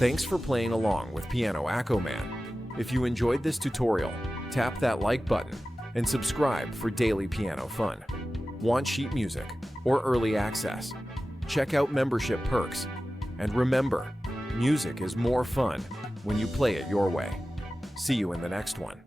Thanks for playing along with Piano AccoMan. If you enjoyed this tutorial, tap that like button and subscribe for daily piano fun. Want sheet music or early access? Check out membership perks. And remember, music is more fun when you play it your way. See you in the next one.